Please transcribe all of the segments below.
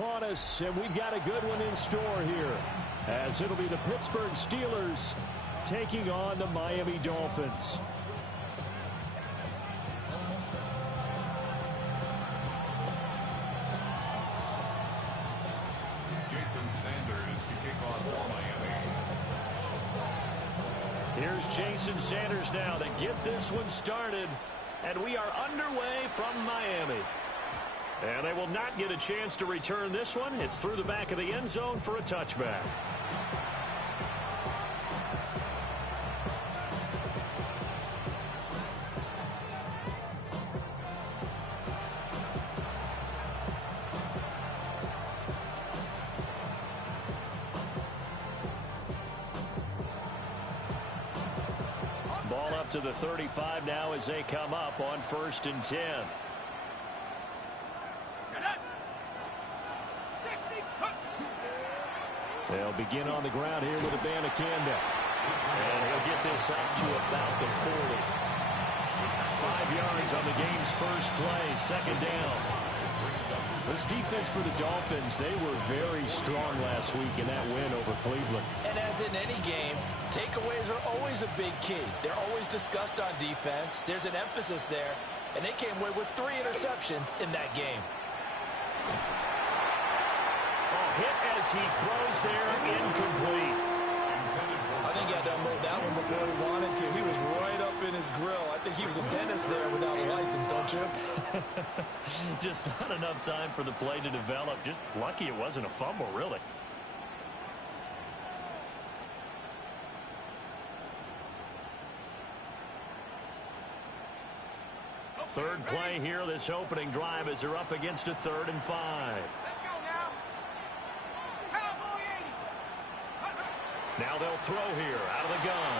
On us, and we've got a good one in store here, as it'll be the Pittsburgh Steelers taking on the Miami Dolphins. Jason Sanders to kick off for Miami. Here's Jason Sanders now to get this one started, and we are underway from Miami. And they will not get a chance to return this one. It's through the back of the end zone for a touchback. Ball up to the 35 now as they come up on 1st and 10. They'll begin on the ground here with Abanikanda. And he'll get this up to about the 40. 5 yards on the game's first play, 2nd down. This defense for the Dolphins, they were very strong last week in that win over Cleveland. And as in any game, takeaways are always a big key. They're always discussed on defense. There's an emphasis there. And they came away with 3 interceptions in that game. Hit as he throws there, incomplete. I think he had to unload that one before he wanted to. He was right up in his grill. I think he was a dentist there without a license, don't you? Just not enough time for the play to develop. Just lucky it wasn't a fumble, really. Third play here, this opening drive as they're up against a 3rd and 5. Now they'll throw here out of the gun.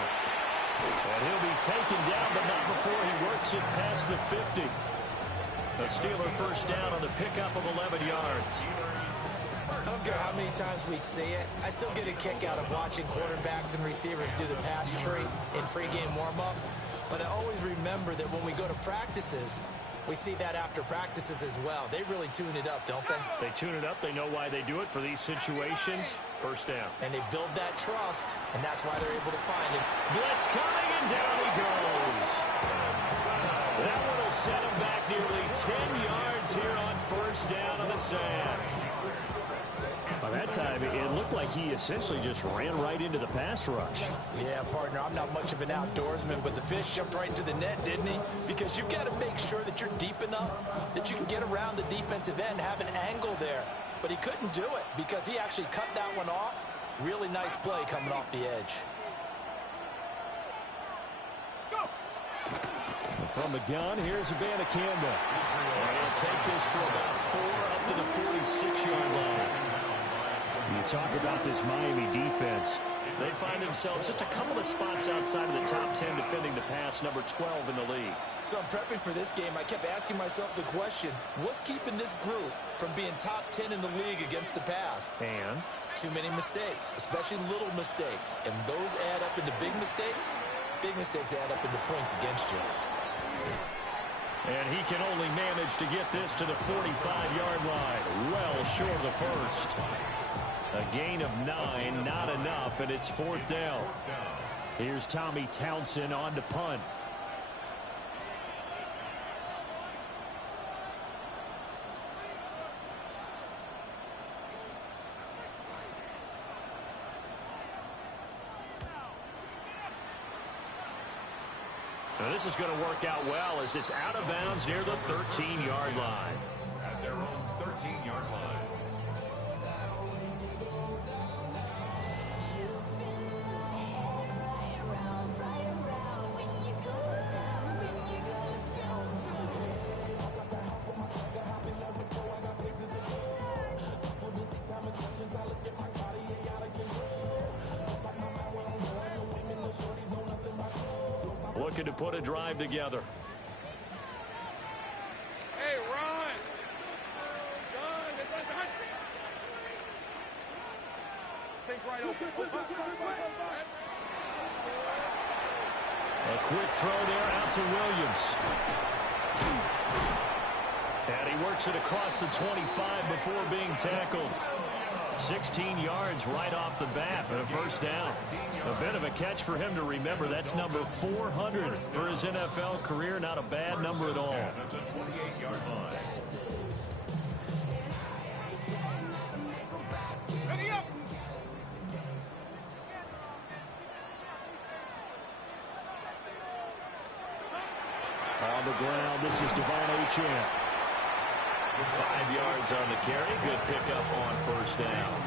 And he'll be taken down, but not before he works it past the 50. A Steeler first down on the pickup of 11 yards. I don't care how many times we see it. I still get a kick out of watching quarterbacks and receivers do the pass tree in pregame warm-up. But I always remember that when we go to practices, we see that after practices as well. They really tune it up, don't they? They tune it up. They know why they do it for these situations. First down. And they build that trust, and that's why they're able to find him. Blitz coming, and down he goes. That one will set him back nearly 10 yards here on 1st down on the sack. By that time, it looked like he essentially just ran right into the pass rush. Yeah, partner, I'm not much of an outdoorsman, but the fish jumped right into the net, didn't he? Because you've got to make sure that you're deep enough that you can get around the defensive end, have an angle there. But he couldn't do it because he actually cut that one off. Really nice play coming off the edge. From the gun, here's Abanikanda. And he'll take this for about 4 up to the 46-yard line. You talk about this Miami defense. They find themselves just a couple of spots outside of the top 10 defending the pass, number 12 in the league. So I'm prepping for this game. I kept asking myself the question, what's keeping this group from being top 10 in the league against the pass? And? Too many mistakes, especially little mistakes. And those add up into big mistakes. Big mistakes add up into points against you. And he can only manage to get this to the 45-yard line. Well short of the first. A gain of 9, not enough, and it's 4th down. Here's Tommy Townsend on to punt. Now this is going to work out well as it's out of bounds near the 13-yard line. At their own 13-yard line. Looking to put a drive together. Hey, Ron! John, this is Take right open. A quick throw there out to Williams. And he works it across the 25 before being tackled. 16 yards right off the bat for a first down. A bit of a catch for him to remember. That's number 400 for his NFL career. Not a bad number at all. Ready up. On the ground, this is Devon Achane. 5 yards on the carry. Good pickup on first down.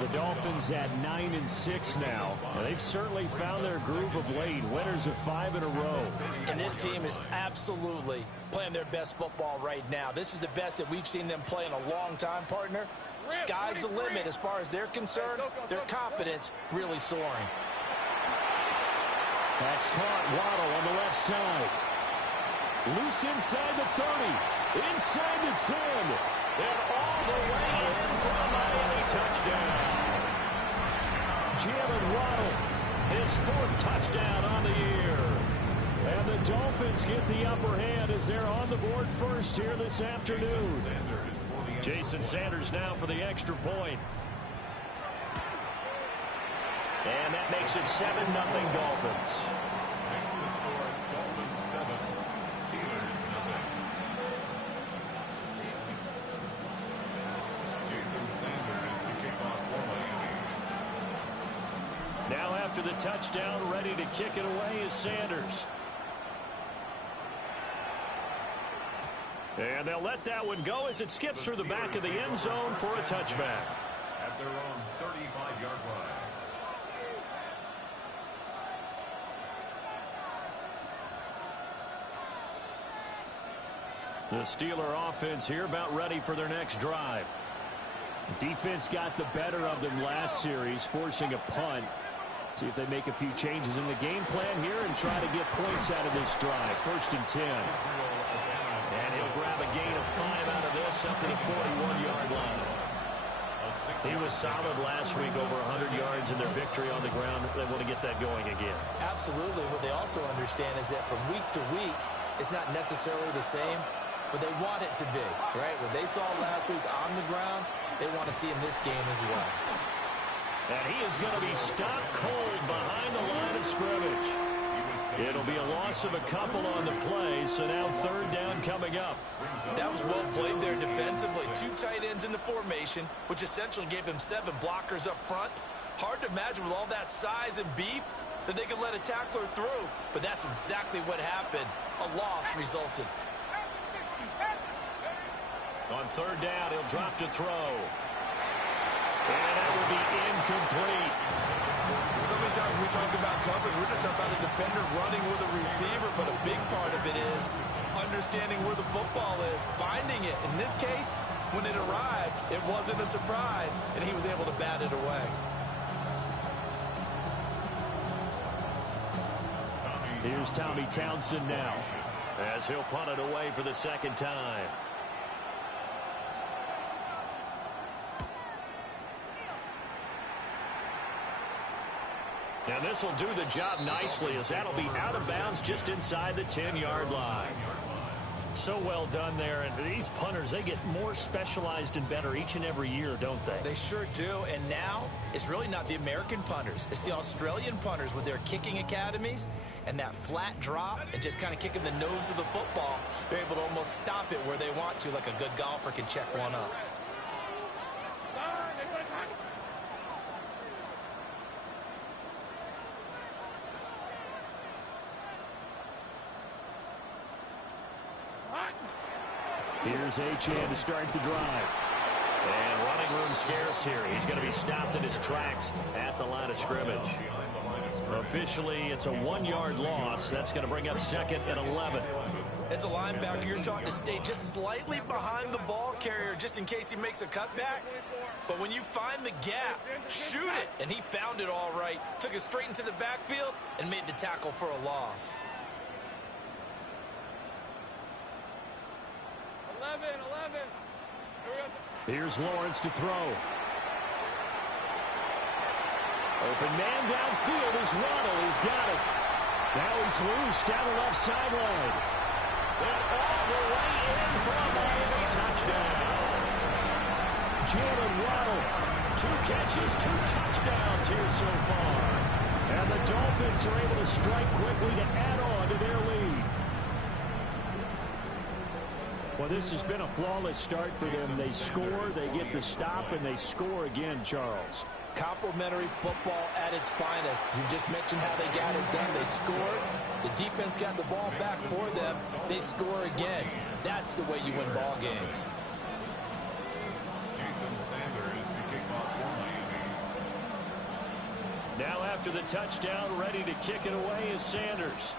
The Dolphins at 9-6 now. They've certainly found their groove of late. Winners of 5 in a row. And this team is absolutely playing their best football right now. This is the best that we've seen them play in a long time, partner. Sky's the limit as far as they're concerned. Their confidence really soaring. That's caught. Waddle on the left side. Loose inside the 30. Inside the 10. And all the way in for a Miami touchdown. Jalen Waddle, his 4th touchdown on the year. And the Dolphins get the upper hand as they're on the board first here this afternoon. Jason Sanders now for the extra point. And that makes it 7-0 Dolphins. Makes the score Dolphins 7, Steelers 0. Jason Sanders to kick off for Miami. Now after the touchdown, ready to kick it away is Sanders. And they'll let that one go as it skips through the back of the end zone for a touchback. At their own 35-yard line. The Steeler offense here about ready for their next drive. Defense got the better of them last series, forcing a punt. See if they make a few changes in the game plan here and try to get points out of this drive. 1st and 10. And he'll grab a gain of 5 out of this up to the 41-yard line. He was solid last week, over 100 yards in their victory on the ground. They want to get that going again. Absolutely. What they also understand is that from week to week, it's not necessarily the same, but they want it to be, right? What they saw last week on the ground, they want to see in this game as well. And he is going to be stopped cold behind the line of scrimmage. It'll be a loss of a couple on the play, so now 3rd down coming up. That was well played there defensively. 2 tight ends in the formation, which essentially gave them 7 blockers up front. Hard to imagine with all that size and beef that they could let a tackler through, but that's exactly what happened. A loss resulted. On 3rd down, he'll drop to throw. And that will be incomplete. So many times when we talk about coverage, we're just talking about a defender running with a receiver, but a big part of it is understanding where the football is, finding it. In this case, when it arrived, it wasn't a surprise, and he was able to bat it away. Here's Tommy Townsend now, as he'll punt it away for the 2nd time. And this will do the job nicely, as that'll be out of bounds just inside the 10-yard line. So well done there. And these punters, they get more specialized and better each and every year, don't they? They sure do. And now it's really not the American punters. It's the Australian punters with their kicking academies and that flat drop and just kind of kicking the nose of the football. They're able to almost stop it where they want to, like a good golfer can check one up. Here's Achane to start the drive. And running room scarce here. He's going to be stopped in his tracks at the line of scrimmage. Officially, it's a 1-yard loss. That's going to bring up 2nd and 11. As a linebacker, you're taught to stay just slightly behind the ball carrier just in case he makes a cutback. But when you find the gap, shoot it. And he found it all right. Took it straight into the backfield and made the tackle for a loss. 11. Here's Lawrence to throw. Open man downfield is Waddle. He's got it. Now he's loose down the left sideline. And all the way in for a Miami touchdown. Jalen Waddle, 2 catches, 2 touchdowns here so far. And the Dolphins are able to strike quickly to add on to their lead. Well, this has been a flawless start for them. They score, they get the stop, and they score again, Charles. Complimentary football at its finest. You just mentioned how they got it done. They scored. The defense got the ball back for them. They score again. That's the way you win ball games. Jason Sanders to kick off for Miami. Now after the touchdown, ready to kick it away is Sanders.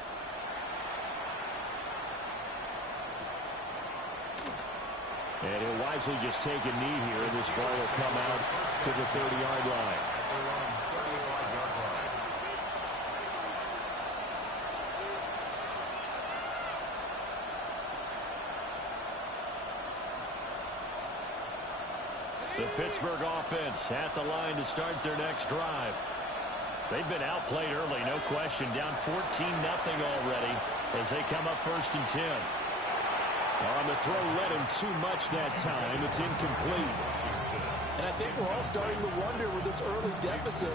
And he'll wisely just take a knee here. This ball will come out to the 30-yard line. The Pittsburgh offense at the line to start their next drive. They've been outplayed early, no question. Down 14-0 already as they come up 1st and 10. On the throw, led him too much that time. It's incomplete. And I think we're all starting to wonder with this early deficit,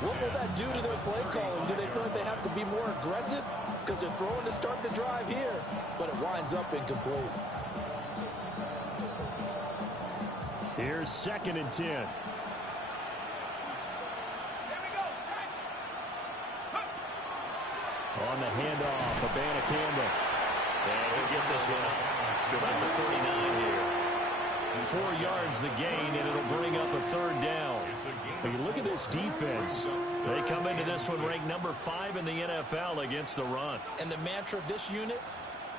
what will that do to their play calling? Do they feel like they have to be more aggressive? Because they're throwing to start the drive here, but it winds up incomplete. Here's 2nd and 10. On the handoff, Abanikanda. And he'll get this one up to about the 39 here. 4 yards the gain, and it'll bring up a 3rd down. When you look at this defense, they come into this one ranked number 5 in the NFL against the run. And the mantra of this unit,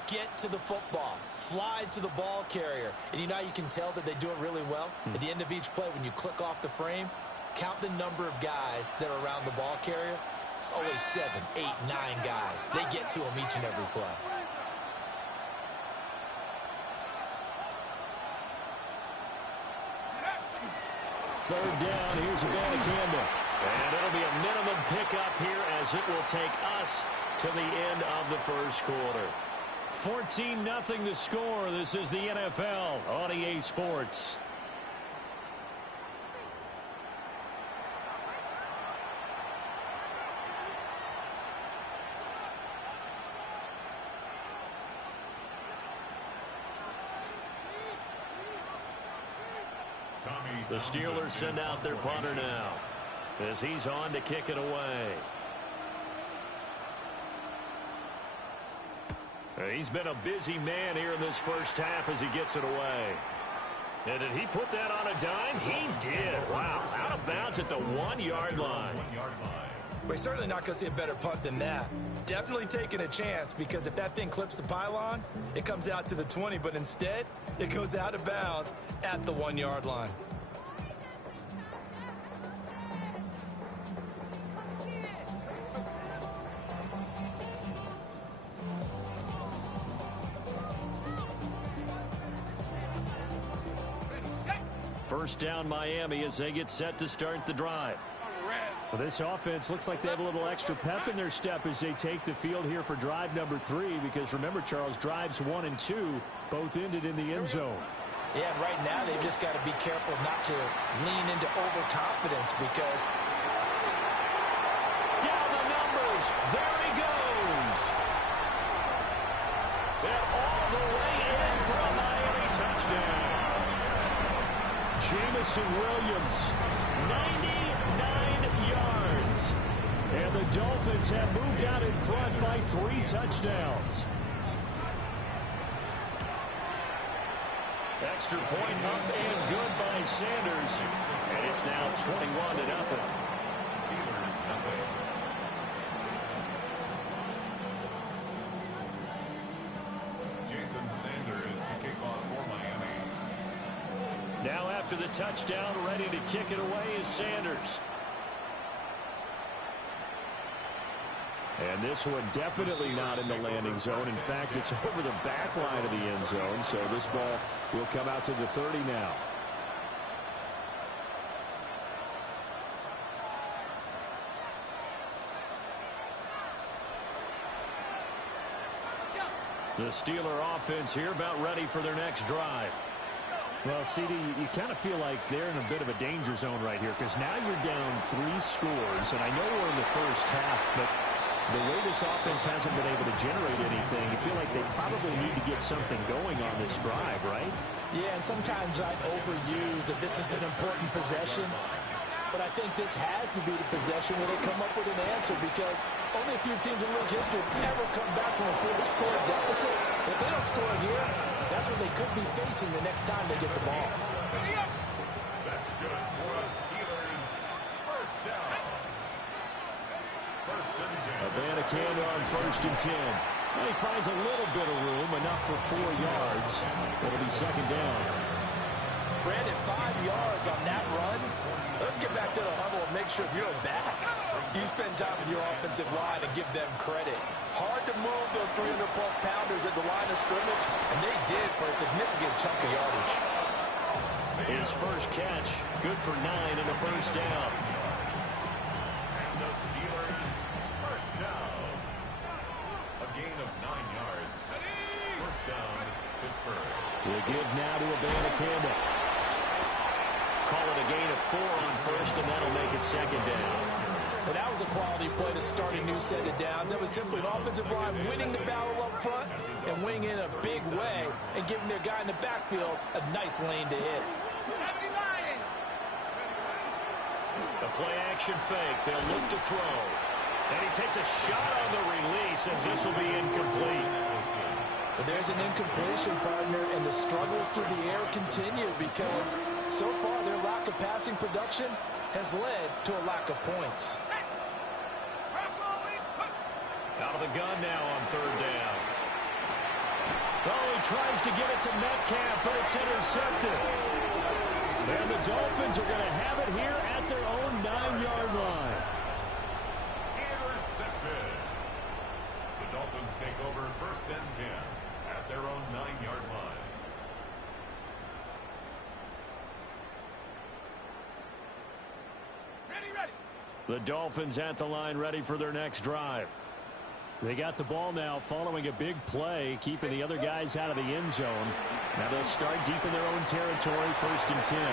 get to the football. Fly to the ball carrier. And you know how you can tell that they do it really well? At the end of each play, when you click off the frame, count the number of guys that are around the ball carrier. It's always 7, 8, 9 guys. They get to them each and every play. Third down, here's Abanikanda. And it'll be a minimum pickup here as it will take us to the end of the first quarter. 14-0 the score. This is the NFL on EA Sports. The Steelers send out their punter now as he's on to kick it away. He's been a busy man here in this first half as he gets it away. And did he put that on a dime? He did. Wow. Out of bounds at the 1-yard line. We're certainly not going to see a better punt than that. Definitely taking a chance, because if that thing clips the pylon, it comes out to the 20, but instead it goes out of bounds at the 1-yard line. First down Miami as they get set to start the drive. Well, this offense looks like they have a little extra pep in their step as they take the field here for drive number 3, because remember, Charles, drives 1 and 2 both ended in the end zone. Yeah, and right now they've just got to be careful not to lean into overconfidence, because down the numbers, there he goes. And all the way in for a Miami touchdown. Jamison Williams, 99 yards. And the Dolphins have moved out in front by 3 touchdowns. Extra point up and good by Sanders. And it's now 21-0. Steelers nothing. Jason Sanders to kick off for Miami. Now after the touchdown, ready to kick it away is Sanders. And this one definitely not in the landing zone. In fact, it's over the back line of the end zone. So this ball will come out to the 30 now. The Steeler offense here about ready for their next drive. Well, CD, you kind of feel like they're in a bit of a danger zone right here because now you're down 3 scores, and I know we're in the first half, but the way this offense hasn't been able to generate anything, you feel like they probably need to get something going on this drive, right? Yeah, and sometimes I overuse that this is an important possession. But I think this has to be the possession where they come up with an answer because only a few teams in league history have ever come back from a 4-score deficit. If they don't score here, that's what they could be facing the next time they get the ball. That's good for the Steelers. First down. First and 10. Abanikanda on first and 10. Well, he finds a little bit of room, enough for 4 yards. It'll be second down. Brandon, 5 yards on that run. Let's get back to the huddle and make sure you're back. You spend time with your offensive line and give them credit. Hard to move those 300-plus pounders at the line of scrimmage, and they did for a significant chunk of yardage. His first catch, good for 9 and a first down. And the Steelers first down. A gain of 9 yards. First down, Pittsburgh. The give now to Abanikanda. Call it a gain of 4 on first, and that'll make it second down. And that was a quality play to start a new set of downs. That was simply an offensive line winning the battle up front and winning in a big way and giving their guy in the backfield a nice lane to hit. The play action fake. They'll look to throw. And he takes a shot on the release as this will be incomplete. But there's an incompletion, partner, and the struggles through the air continue because so far their lack of passing production has led to a lack of points. Out of the gun now on third down. Oh, he tries to get it to Metcalf, but it's intercepted. And the Dolphins are going to have it here at their own 9-yard line. Intercepted. The Dolphins take over first and 10 at their own 9-yard line. The Dolphins at the line ready for their next drive. They got the ball now following a big play, keeping the other guys out of the end zone. Now they'll start deep in their own territory, first and 10. And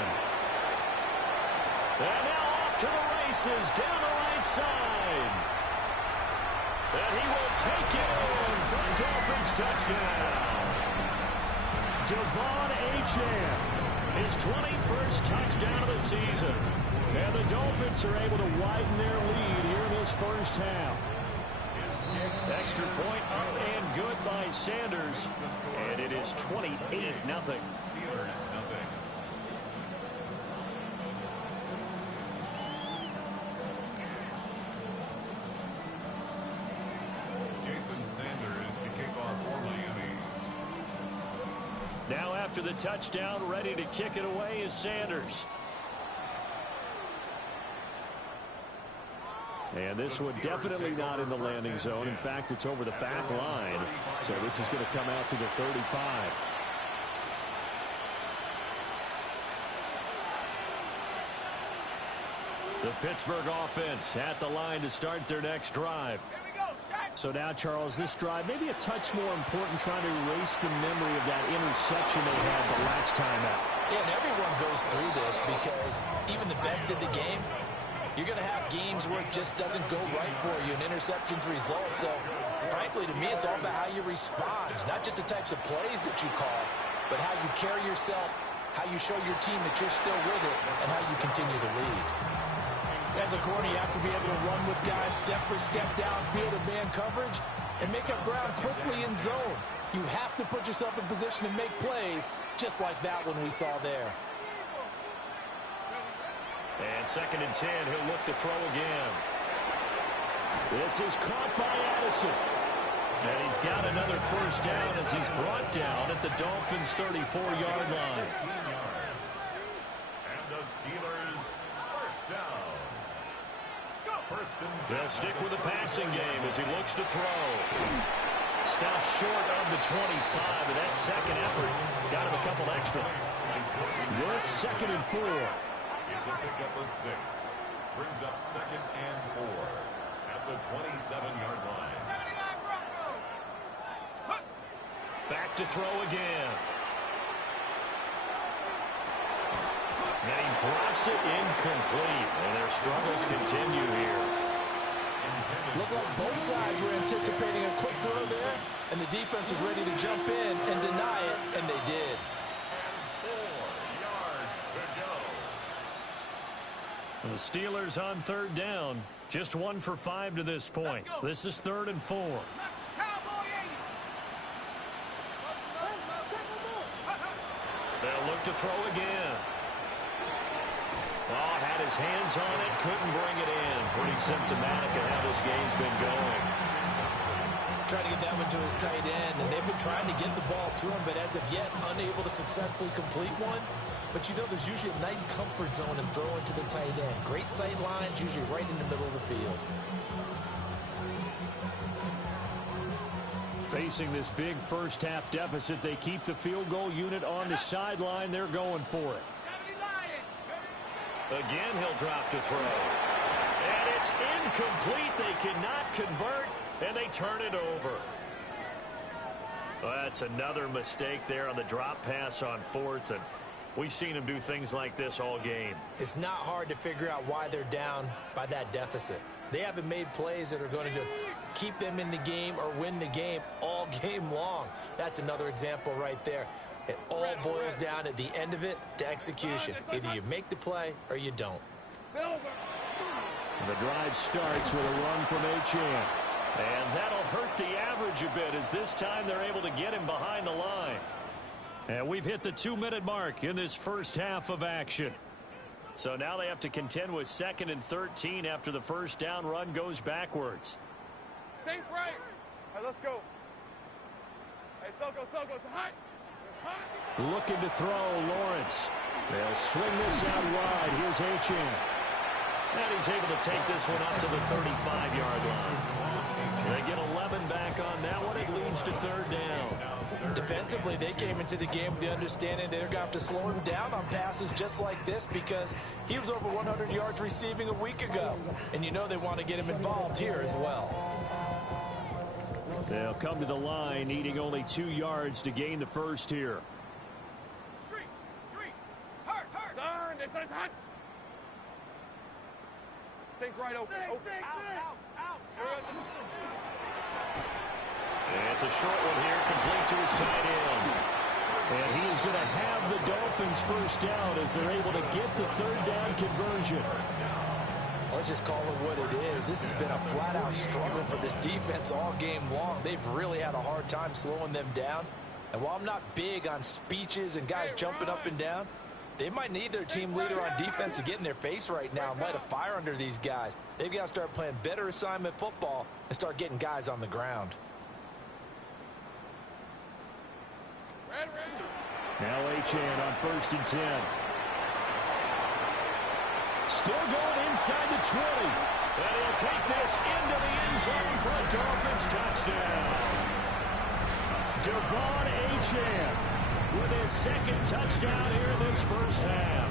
now off to the races, down the right side. And he will take it in for a Dolphins touchdown. Devon Achane, his 21st touchdown of the season. And the Dolphins are able to widen their lead here in this first half. Extra point up and good by Sanders. And it is 28-0. Steelers, nothing. Jason Sanders to kick off for Miami. Now after the touchdown, ready to kick it away is Sanders. And this one definitely not in the landing zone. In fact, it's over the back line. So this is going to come out to the 35. The Pittsburgh offense at the line to start their next drive. So now, Charles, this drive maybe a touch more important, trying to erase the memory of that interception they had the last time out. Yeah, and everyone goes through this because even the best in the game, you're going to have games where it just doesn't go right for you and interceptions result. So, frankly, to me, it's all about how you respond, not just the types of plays that you call, but how you carry yourself, how you show your team that you're still with it, and how you continue to lead. As a corner, you have to be able to run with guys step for step downfield in man coverage and make up ground quickly in zone. You have to put yourself in position to make plays just like that one we saw there. And second and 10, he'll look to throw again. This is caught by Addison. And he's got another first down as he's brought down at the Dolphins' 34-yard line. 15 yards. And the Steelers first down. First and 10. They'll stick with the passing game as he looks to throw. Stops short of the 25, but that second effort got him a couple extra. This second and 4. It's a pickup of 6. Brings up second and 4 at the 27-yard line. Back to throw again. And he drops it incomplete. And their struggles continue here. Looked like both sides were anticipating a quick throw there, and the defense was ready to jump in and deny it, and they did. 4 yards to go. The Steelers on third down. Just 1 for 5 to this point. This is 3rd and 4. They'll look to throw again. Oh, had his hands on it, couldn't bring it in. Pretty symptomatic of how this game's been going. Trying to get that one to his tight end, and they've been trying to get the ball to him, but as of yet, unable to successfully complete one. But you know, there's usually a nice comfort zone in throwing to the tight end. Great sight lines, usually right in the middle of the field. Facing this big first-half deficit, they keep the field goal unit on the sideline. They're going for it. Again, he'll drop to throw. And it's incomplete. They cannot convert, and they turn it over. Well, that's another mistake there on the drop pass on 4th, and we've seen him do things like this all game. It's not hard to figure out why they're down by that deficit. They haven't made plays that are going to keep them in the game or win the game all game long. That's another example right there. It all boils down at the end of it to execution. Either you make the play or you don't. The drive starts with a run from Achane. And that'll hurt the average a bit as this time they're able to get him behind the line. And we've hit the 2-minute mark in this first half of action. So now they have to contend with 2nd and 13 after the first down run goes backwards. Sink right. All right, let's go. Hey, Soko, it's hot. Looking to throw, Lawrence. They'll swing this out wide. Here's Achane. And he's able to take this one up to the 35-yard line. They get 11 back on that one. It leads to 3rd down. Defensively, they came into the game with the understanding they're going to have to slow him down on passes just like this because he was over 100 yards receiving a week ago. And you know they want to get him involved here as well. They'll come to the line, needing only 2 yards to gain the first here. Street. Hurt. Darn, this is hot. Sink right open. Out. It's a short one here, complete to his tight end. And he is going to have the Dolphins first down as they're able to get the 3rd down conversion. Let's just call it what it is. This has been a flat-out struggle for this defense all game long. They've really had a hard time slowing them down. And while I'm not big on speeches and guys jumping up and down, they might need their team leader on defense to get in their face right now and light a fire under these guys. They've got to start playing better assignment football and start getting guys on the ground. Now Achane on 1st and 10. Still going inside the 20. And he'll take this into the end zone for a Dolphins touchdown. Devon Achane with his 2nd touchdown here in this first half.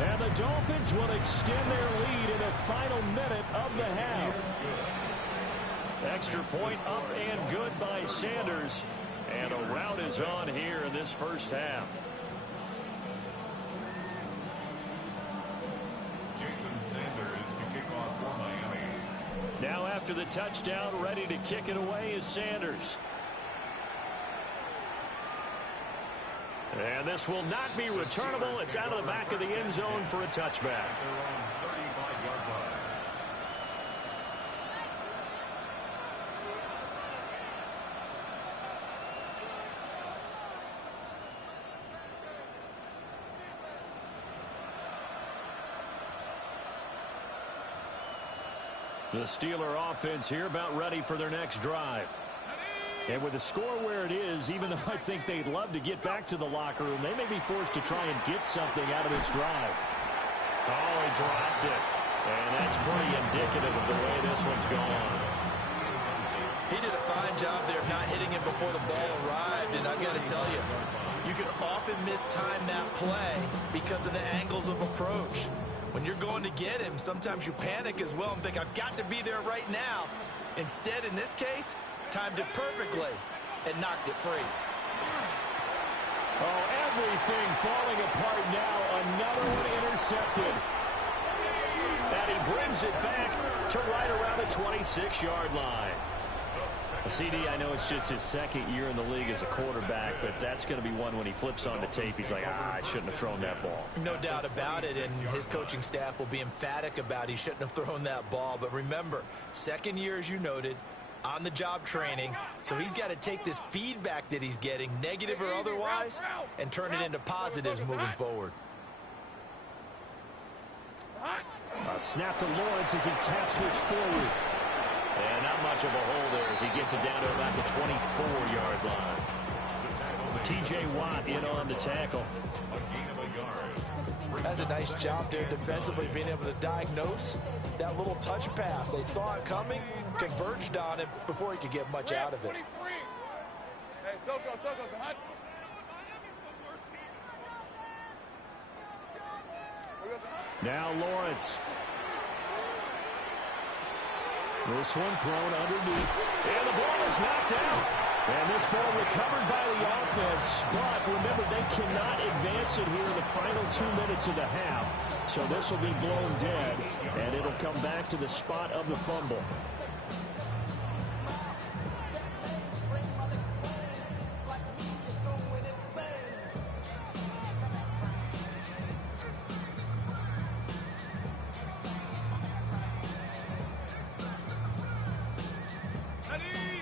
And the Dolphins will extend their lead in the final minute of the half. Extra point up and good by Sanders. And a rout is on here in this first half. Jason Sanders to kick off for Miami. Now after the touchdown, ready to kick it away is Sanders. And this will not be returnable. It's out of the back of the end zone for a touchback. They're on 35-yard line. The Steeler offense here about ready for their next drive. And with the score where it is, even though I think they'd love to get back to the locker room, they may be forced to try and get something out of this drive. Oh, he dropped it. And that's pretty indicative of the way this one's gone. He did a fine job there of not hitting him before the ball arrived, and I've got to tell you, you can often mistime that play because of the angles of approach. When you're going to get him, sometimes you panic as well and think, I've got to be there right now. Instead, in this case, timed it perfectly and knocked it free. Oh, everything falling apart now. Another one intercepted. And he brings it back to right around the 26-yard line. CD, I know it's just his second year in the league as a quarterback, but that's going to be one when he flips on the tape. He's like, I shouldn't have thrown that ball. No doubt about it, and his coaching staff will be emphatic about he shouldn't have thrown that ball. But remember, second year, as you noted, on-the-job training, so he's got to take this feedback that he's getting, negative or otherwise, and turn it into positives moving forward. A snap to Lawrence as he taps this forward. And not much of a hole there as he gets it down to about the 24-yard line. T.J. Watt in on the tackle. That's a nice job there defensively, being able to diagnose that little touch pass. They saw it coming, converged on it before he could get much out of it. Hey, Soko, hot. Now Lawrence. This one thrown underneath. And the ball is knocked out. And this ball recovered by the offense. But remember, they cannot advance it here in the final 2 minutes of the half. So this will be blown dead. And it'll come back to the spot of the fumble.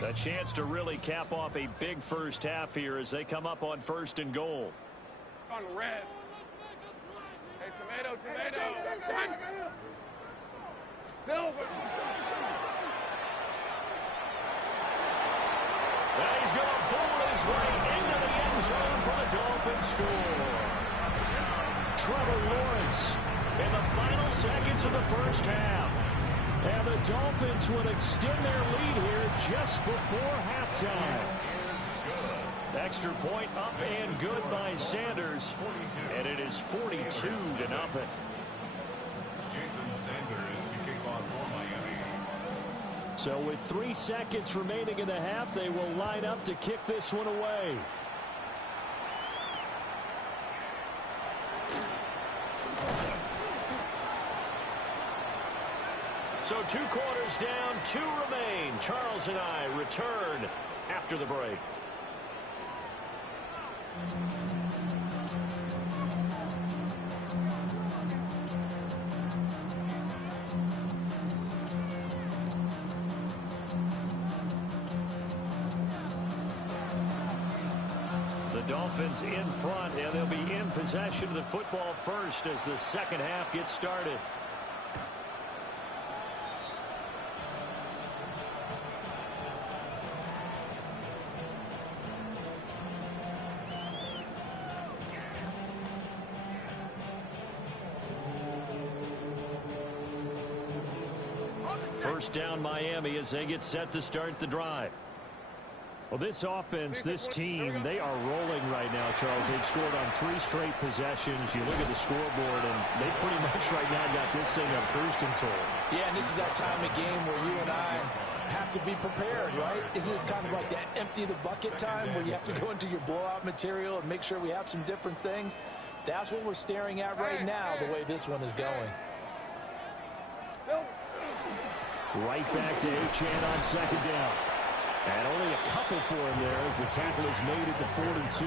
A chance to really cap off a big first half here as they come up on 1st and goal. On red. Hey, tomato. Run. Silver. And he's going to pull his way into the end zone for the Dolphins score. Trevor Lawrence in the final seconds of the first half. And the Dolphins would extend their lead here just before halftime. Extra point up and good by Sanders. And it is 42-0. Jason Sanders to kick off for Miami. So with 3 seconds remaining in the half, they will line up to kick this one away. So 2 quarters down, 2 remain. Charles and I return after the break. The Dolphins in front, and they'll be in possession of the football first as the second half gets started. First down Miami as they get set to start the drive. Well, this offense, this team, they are rolling right now, Charles. They've scored on 3 straight possessions. You look at the scoreboard, and they pretty much right now got this thing on cruise control. Yeah, and this is that time of game where you and I have to be prepared, right? Isn't this kind of like that empty the bucket time where you have to go into your blowout material and make sure we have some different things? That's what we're staring at right now, the way this one is going. Right back to Achane on second down. And only a couple for him there as the tackle is made at the 42.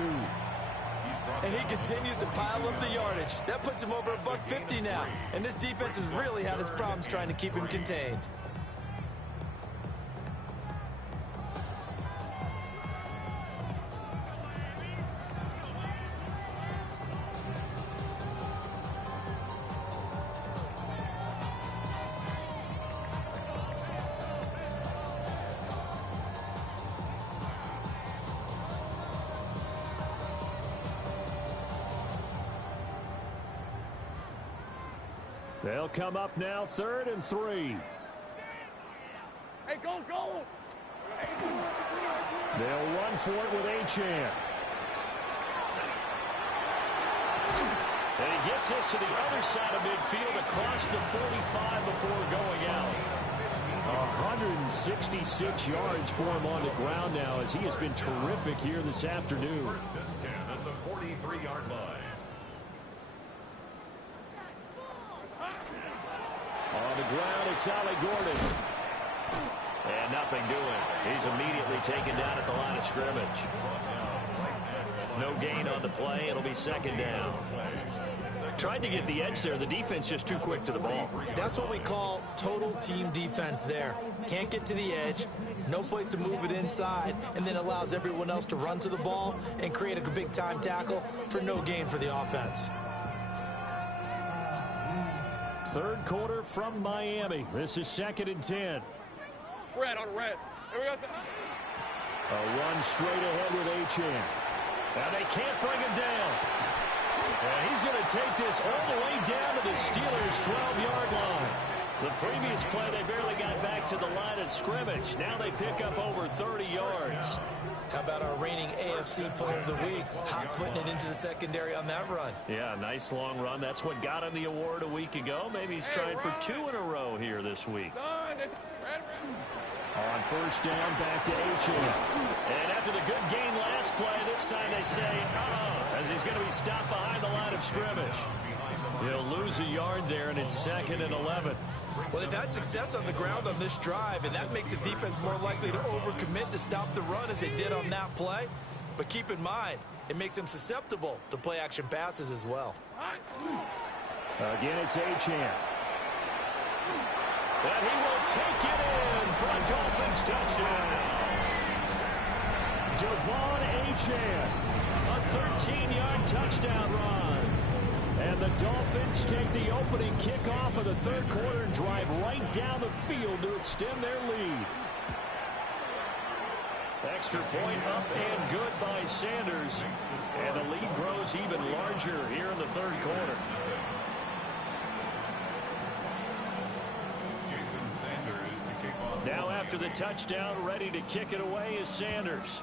And he continues to pile up the yardage. That puts him over $150 now. And this defense has really had its problems trying to keep him contained. They'll come up now 3rd and 3. Hey, go. They'll run for it with Achane. And he gets this to the other side of midfield across the 45 before going out. 166 yards for him on the ground now as he has been terrific here this afternoon. First and 10 at the 43-yard line. On the ground, it's Ollie Gordon. And nothing doing. He's immediately taken down at the line of scrimmage. No gain on the play. It'll be second down. Tried to get the edge there. The defense just too quick to the ball. That's what we call total team defense there. Can't get to the edge, no place to move it inside, and then allows everyone else to run to the ball and create a big-time tackle for no gain for the offense. Third quarter from Miami. This is second and 10. Red on red. Here we go. A run straight ahead with Achane. And they can't bring him down. And he's going to take this all the way down to the Steelers' 12-yard line. The previous play, they barely got back to the line of scrimmage. Now they pick up over 30 yards. How about our reigning AFC Player of the Week, hot-footing it into the secondary on that run? Yeah, nice long run. That's what got him the award a week ago. Maybe he's trying for 2 in a row here this week. On first down, back to Achane. And after the good gain last play, this time they say, as he's going to be stopped behind the line of scrimmage. He'll lose a yard there, and it's second and 11. Well, they've had success on the ground on this drive, and that makes a defense more likely to overcommit to stop the run as they did on that play. But keep in mind, it makes them susceptible to play-action passes as well. Again, it's Achane. And he will take it in for a Dolphins touchdown. Devon Achane. A 13-yard touchdown run. And the Dolphins take the opening kickoff of the third quarter and drive right down the field to extend their lead. Extra point up and good by Sanders. And the lead grows even larger here in the third quarter. Now after the touchdown, ready to kick it away is Sanders.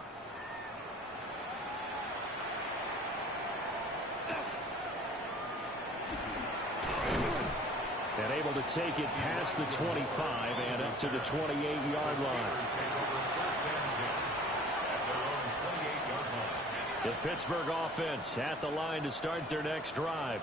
And able to take it past the 25 and up to the 28-yard line. The Pittsburgh offense at the line to start their next drive.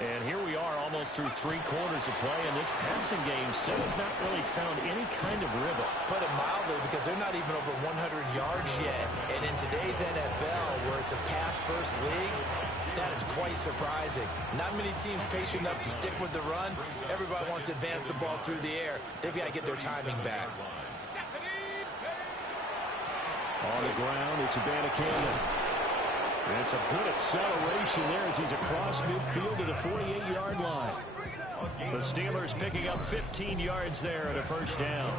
And here we are almost through 3 quarters of play, and this passing game still has not really found any kind of rhythm. Put it mildly, because they're not even over 100 yards yet. And in today's NFL, where it's a pass-first league, that is quite surprising. Not many teams patient enough to stick with the run. Everybody wants to advance the ball through the air. They've got to get their timing back. On the ground, it's Abanikanda. And it's a good acceleration there as he's across midfield to the 48-yard line. The Steelers picking up 15 yards there at a first down.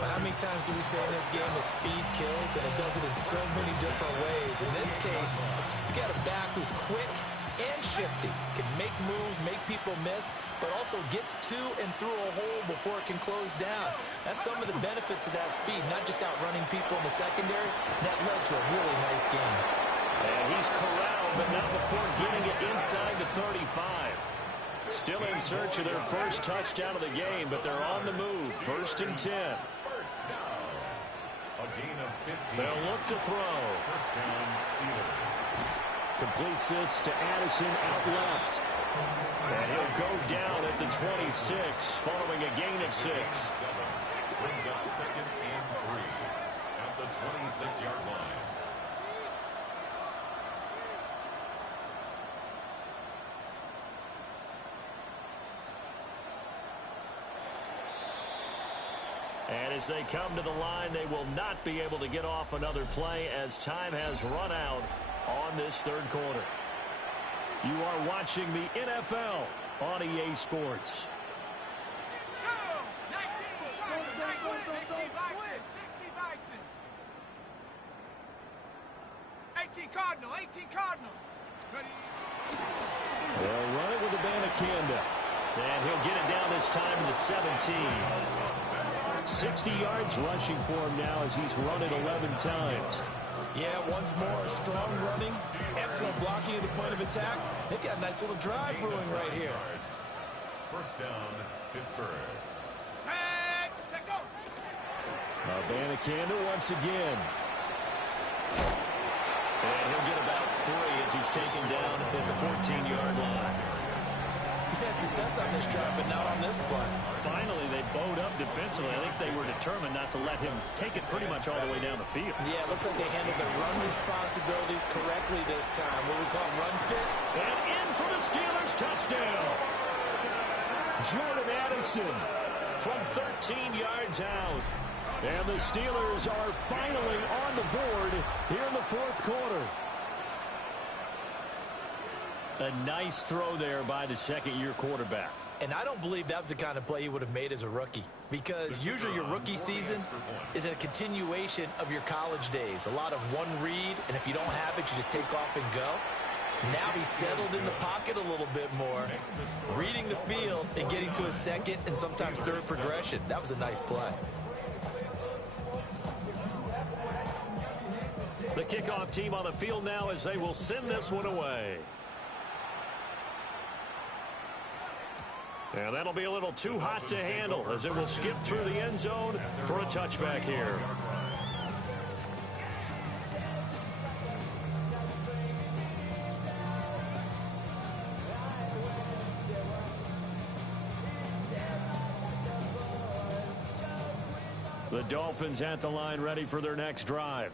How many times do we say in this game that speed kills, and it does it in so many different ways? In this case, you got a back who's quick and shifty, can make moves, make people miss, but also gets to and through a hole before it can close down. That's some of the benefits of that speed, not just outrunning people in the secondary. That led to a really nice game. And he's corralled, but not before getting it inside the 35. Still in search of their first touchdown of the game, but they're on the move. First and 10. They'll look to throw. Completes this to Addison out left. And he'll go down at the 26, following a gain of 6. Brings up second and 3 at the 26-yard line. And as they come to the line, they will not be able to get off another play as time has run out on this third quarter. You are watching the NFL on EA Sports. 18 Cardinal, 18 Cardinal. They'll run it with Abanikanda. And he'll get it down this time to the 17. 60 yards rushing for him now as he's run it 11 times. Yeah, once more, strong running, excellent blocking at the point of attack. They've got a nice little drive brewing right here. First down, Pittsburgh. Set, check Abanikanda once again. And he'll get about 3 as he's taken down at the 14-yard line. He's had success on this drive, but not on this play. Finally, they bowed up defensively. I think they were determined not to let him take it pretty much all the way down the field. Yeah, it looks like they handled their run responsibilities correctly this time. What we call run fit. And in for the Steelers touchdown. Jordan Addison from 13 yards out. And the Steelers are finally on the board here in the fourth quarter. A nice throw there by the second-year quarterback. And I don't believe that was the kind of play he would have made as a rookie, because usually your rookie season is a continuation of your college days. A lot of one read, and if you don't have it, you just take off and go. Now he's settled in the pocket a little bit more, reading the field and getting to a second and sometimes third progression. That was a nice play. The kickoff team on the field now as they will send this one away. And that'll be a little too hot to handle as it will skip through the end zone for a touchback here. The Dolphins at the line ready for their next drive.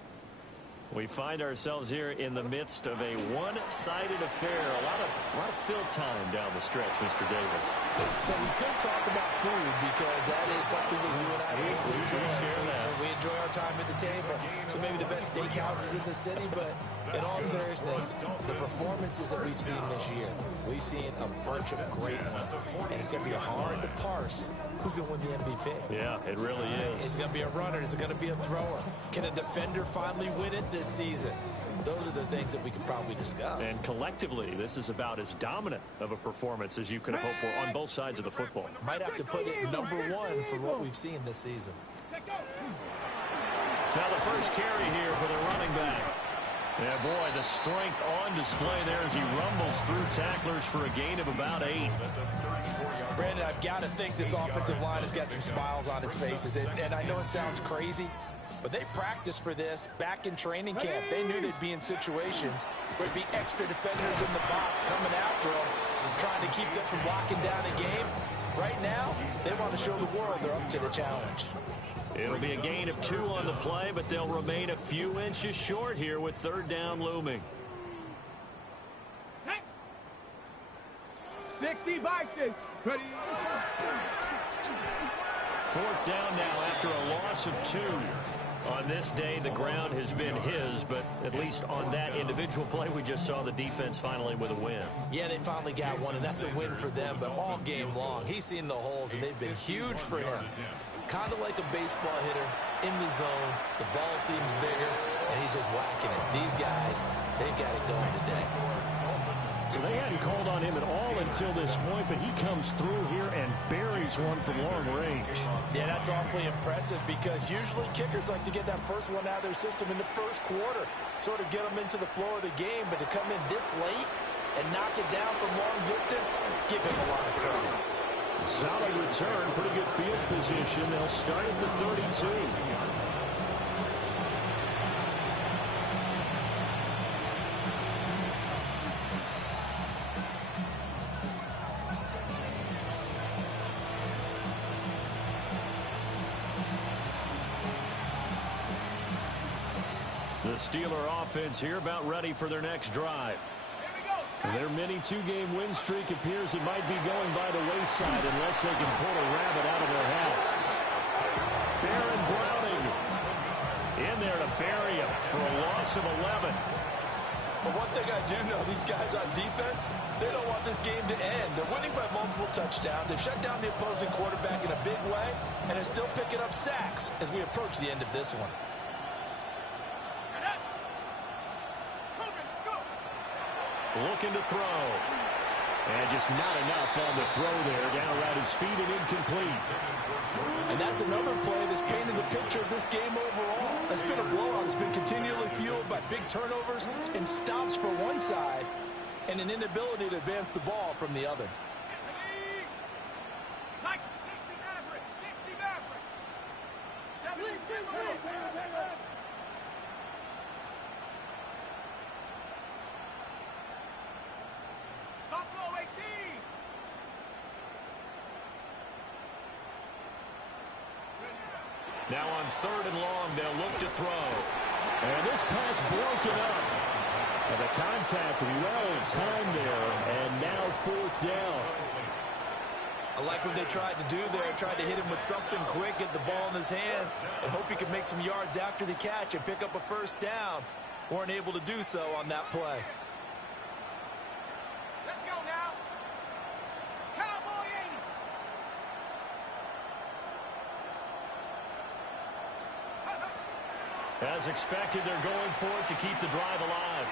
We find ourselves here in the midst of a one-sided affair. A lot of fill time down the stretch, Mr. Davis. So we could talk about food, because that is something that you and I really enjoy. We enjoy our time at the table. So maybe the best steakhouses in the city, but in all seriousness, the performances that we've seen this year, we've seen a bunch of great ones. And it's going to be hard to parse who's going to win the MVP. Yeah, it really is. Is it going to be a runner? Is it going to be a thrower? Can a defender finally win it this season? Those are the things that we could probably discuss. And collectively, this is about as dominant of a performance as you could have hoped for on both sides of the football. Might have to put it #1 for what we've seen this season. Now the first carry here for the running back. Yeah, boy, the strength on display there as he rumbles through tacklers for a gain of about 8. Brandon, I've got to think this offensive line has got some smiles on its faces. And I know it sounds crazy, but they practiced for this back in training camp. They knew they'd be in situations where there'd be extra defenders in the box coming after them, trying to keep them from locking down a game. Right now, they want to show the world they're up to the challenge. It'll be a gain of 2 on the play, but they'll remain a few inches short here with third down looming. 60 by 6. Ready. Fourth down now after a loss of 2. On this day, the ground has been his, but at least on that individual play, we just saw the defense finally with a win. Yeah, they finally got one, and that's a win for them, but all game long, he's seen the holes, and they've been huge for him. Kind of like a baseball hitter in the zone. The ball seems bigger, and he's just whacking it. These guys, they've got it going today. So they hadn't called on him at all until this point, but he comes through here and buries one from long range. Yeah, that's awfully impressive, because usually kickers like to get that first one out of their system in the first quarter, sort of get them into the flow of the game, but to come in this late and knock it down from long distance, give him a lot of credit. Solid return, pretty good field position. They'll start at the 32. The Steeler offense here about ready for their next drive. Their mini 2-game win streak appears it might be going by the wayside unless they can pull a rabbit out of their hat. Baron Browning in there to bury him for a loss of 11. But one thing I do know, these guys on defense, they don't want this game to end. They're winning by multiple touchdowns. They've shut down the opposing quarterback in a big way, and they're still picking up sacks as we approach the end of this one. Looking to throw. And just not enough on the throw there. Down right his feet and incomplete. And that's another play that's painted the picture of this game overall. It's been a blowout. It's been continually fueled by big turnovers and stops for one side and an inability to advance the ball from the other. Now on 3rd and long, they'll look to throw. And this pass broken up. And the contact well timed there. And now 4th down. I like what they tried to do there. Tried to hit him with something quick, get the ball in his hands, and hope he could make some yards after the catch and pick up a 1st down. Weren't able to do so on that play. Let's go now. Cowboy 80. As expected, they're going for it to keep the drive alive.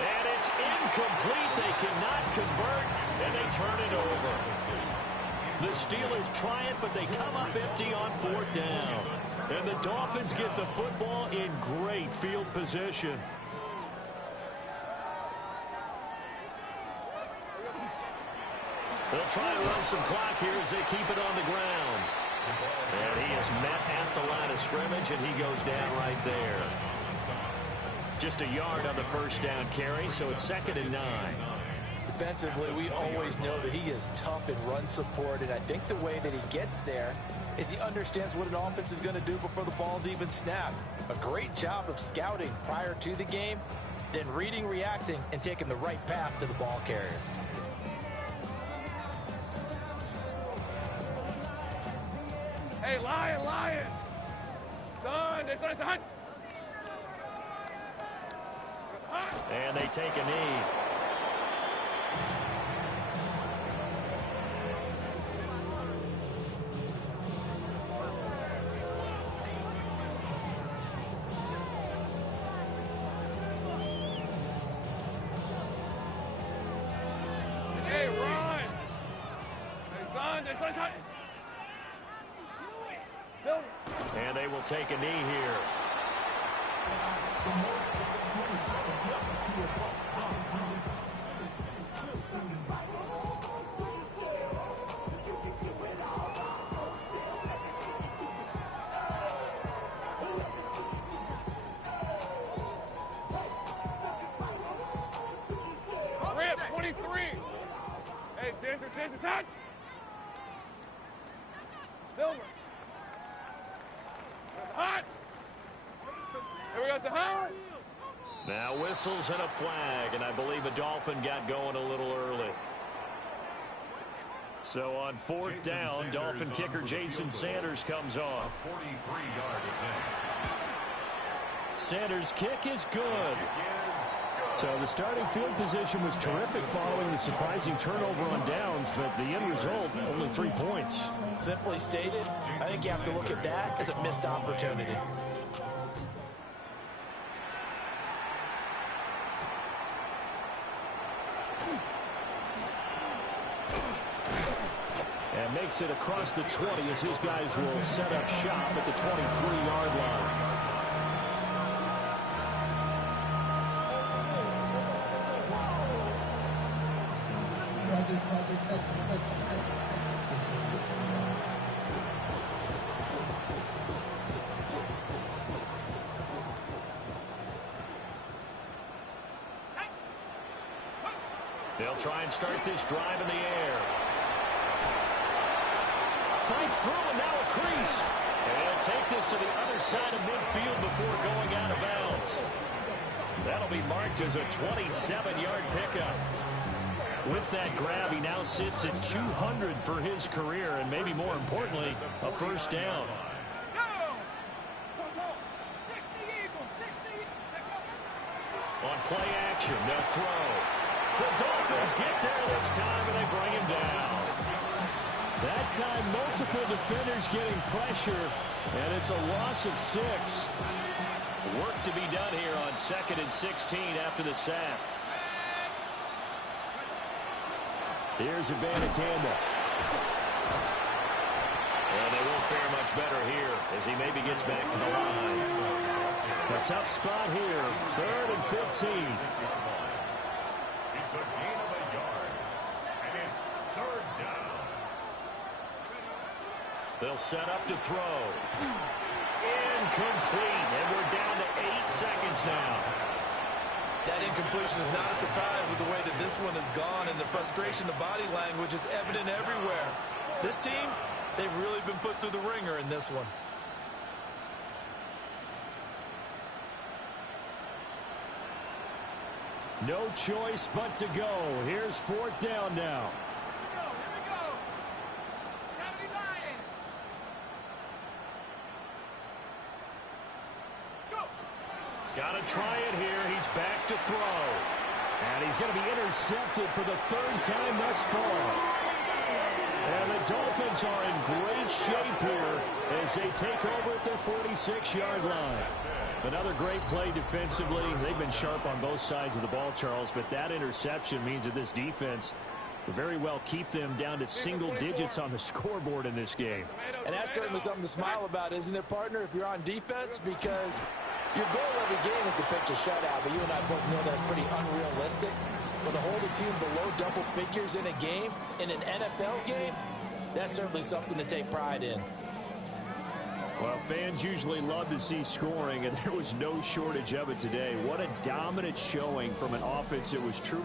And it's incomplete. They cannot convert, and they turn it over. The Steelers try it, but they come up empty on 4th down. And the Dolphins get the football in great field position. They'll try and run some clock here as they keep it on the ground. And he is met at the line of scrimmage, and he goes down right there. Just a yard on the 1st down carry, so it's 2nd and 9. Defensively, we always know that he is tough in run support, and I think the way that he gets there is he understands what an offense is going to do before the ball's even snapped. A great job of scouting prior to the game, then reading, reacting, and taking the right path to the ball carrier. Hey, Lion. Son, it's a hunt. And they take a knee. Hey, run. Hey, son, it's hunt. And they will take a knee here. Rip, 23. Hey, Ginger, touch. Silver. Hot. Here we go, it's a hot. Now whistles and a flag, and I believe a Dolphin got going a little early. So on 4th down, Dolphin kicker Jason Sanders comes on. 43-yard attempt. Sanders' kick is good. So the starting field position was terrific following the surprising turnover on downs, but the end result, only 3 points. Simply stated, I think you have to look at that as a missed opportunity. And makes it across the 20 as his guys will set up shop at the 23-yard line. They'll try and start this drive in the air. Fights through and now a crease. And take this to the other side of midfield before going out of bounds. That'll be marked as a 27-yard pickup. With that grab, he now sits at 200 for his career, and maybe more importantly, a 1st down. On play action, they'll throw. The Dolphins get there this time, and they bring him down. That time, multiple defenders getting pressure, and it's a loss of 6. Work to be done here on 2nd and 16 after the sack. Here's Abanikanda. And they won't fare much better here as he maybe gets back to the line. A tough spot here, 3rd and 15. It's a gain of a yard, and it's 3rd down. They'll set up to throw. Incomplete, and we're down to 8 seconds now. That incompletion is not a surprise with the way that this one has gone, and the frustration, the body language is evident everywhere. This team, They've really been put through the ringer in this one. No choice but to go. Here's fourth down now. Here we go. 79. Go. Got to try it here. He's back to throw. And he's going to be intercepted for the third time thus far. And the Dolphins are in great shape here as they take over at their 46-yard line. Another great play defensively. They've been sharp on both sides of the ball, Charles, but that interception means that this defense will very well keep them down to single digits on the scoreboard in this game. And that's certainly something to smile about, isn't it, partner, if you're on defense? Because your goal every game is to pitch a shutout, but you and I both know that's pretty unrealistic. But to hold a team below double figures in a game, in an NFL game, that's certainly something to take pride in. Well, fans usually love to see scoring, and there was no shortage of it today. What a dominant showing from an offense that was truly